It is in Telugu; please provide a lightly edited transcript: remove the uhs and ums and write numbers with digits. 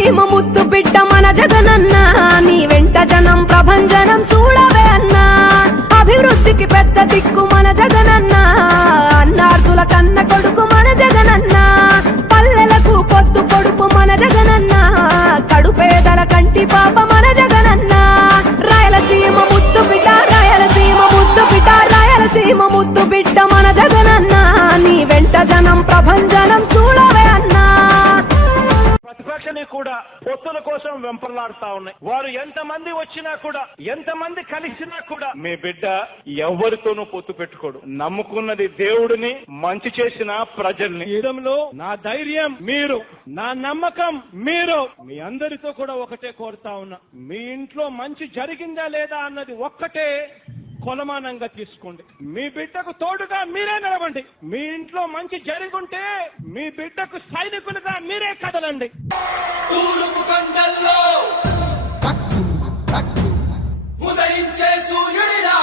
రాయలసీమ ముద్దు బిడ్డ మన జగనన్న, నీ వెంట జనం ప్రభంజనం చూడవే అన్నా. అభివృద్ధికి పెద్ద దిక్కు మన జగనన్న, అన్నార్థుల కన్న కొడుకు మన జగనన్న. పల్లెలకు పొద్దు పొడుపు మన జగనన్న, కడుపేదల కంటి పాప మన జగనన్న. రాయలసీమ ముద్దు బిడ్డ, రాయలసీమ ముద్దు బిడ్డ, రాయలసీమ ముద్దు బిడ్డ మన జగనన్న, నీ వెంట జనం ప్రభంజనం చూడవే అన్నా. ప్రతిపక్షాన్ని కూడా పొత్తుల కోసం వెంపర్లాడుతా ఉన్నాయి. వారు ఎంతమంది వచ్చినా కూడా, ఎంతమంది కలిసినా కూడా మీ బిడ్డ ఎవరితోనూ పొత్తు పెట్టుకోడు. నమ్ముకున్నది దేవుడిని, మంచి చేసిన ప్రజల్ని. యుద్ధంలో నా ధైర్యం మీరు, నా నమ్మకం మీరు. మీ అందరితో కూడా ఒకటే కోరుతా ఉన్నా, మీ ఇంట్లో మంచి జరిగిందా లేదా అన్నది ఒక్కటే కొలమానంగా తీసుకోండి. మీ బిడ్డకు తోడుగా మీరే నిలవండి. మీ ఇంట్లో మంచి జరుగుంటే మీ బిడ్డకు సైనికులుగా మీరే కదలండి. తూర్పు కొండల్లో ఉదయించే సూర్యుడిలా